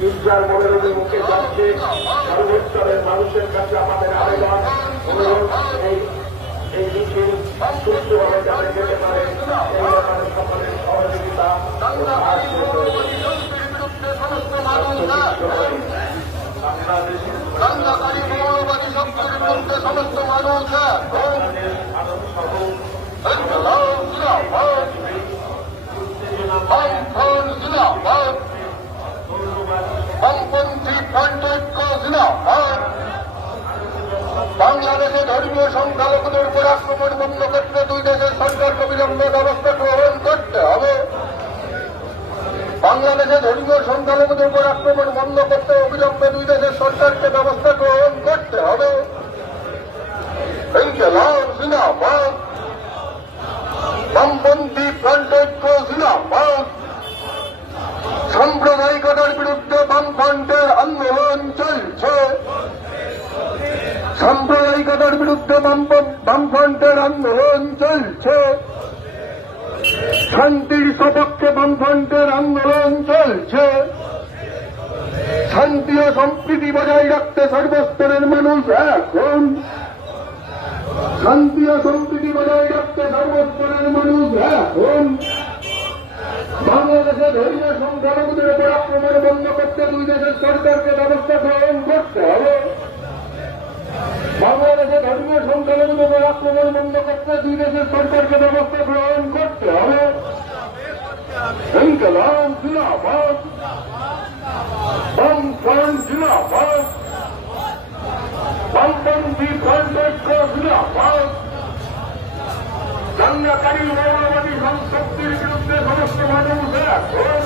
গির্জার মনোরমের মুখে যাচ্ছে সর্বোচ্চরের মানুষের কাছে আমাদের আবেদন অনুরোধ এই এই মিছিল সুস্থভাবে যাতে যেতে পারে এই ব্যাপারে সকলের সহযোগিতা। সমস্ত মানুষরা বাংলাদেশের দাঙ্গাকারী মৌলবাদী শক্তির বিরুদ্ধে সমস্ত মানুষরা বাংলাদেশ আনন্দ সহ ইনকলাব জিন্দাবাদ বামফ্রন্ট জিন্দাবাদ বামপন্থী ফ্রন্ট ঐক্য জিন্দাবাদ বাংলাদেশে ধর্মীয় সংখ্যালঘুদের উপর আক্রমণ বন্ধ করতে দুই দেশের সরকারকে অবিলম্বে ব্যবস্থা গ্রহণ করতে হবে। বাংলাদেশে ধর্মীয় সংখ্যালঘুদের উপর আক্রমণ বন্ধ করতে অবিলম্বে দুই দেশের সরকারকে ব্যবস্থা গ্রহণ করতে হবে। বামপন্থী ফ্রন্ট ঐক্য জিন্দাবাদ সাম্প্রদায়িকতার বিরুদ্ধে বামফ্রন্টের আন্দোলন চলছে সাম্প্রদায়িকতার বিরুদ্ধে বামফ্রন্টের আন্দোলন চলছে। শান্তির সপক্ষে বামফ্রন্টের আন্দোলন চলছে। শান্তি ও সম্প্রীতি বজায় রাখতে সর্বস্তরের মানুষ এখন। শান্তি ও সম্প্রীতি বজায় রাখতে সর্বস্তরের মানুষ এখন। বাংলাদেশে ধর্মীয় সংখ্যালঘুদের উপর আক্রমণ বন্ধ করতে দুই দেশের সরকারকে ব্যবস্থা গ্রহণ করতে হবে বাংলাদেশে ধর্মীয় সংখ্যালঘুদের উপর আক্রমণ বন্ধ করতে দুই দেশের সরকারকে ব্যবস্থা গ্রহণ করতে হবে। ইনকলাব জিন্দাবাদ। বামফ্রন্ট জিন্দাবাদ। বামপন্থী ফ্রন্ট ঐক্য দাঙ্গাকারী মৌলবাদী সংশক্তির বিরুদ্ধে সমস্ত মানুষ এখন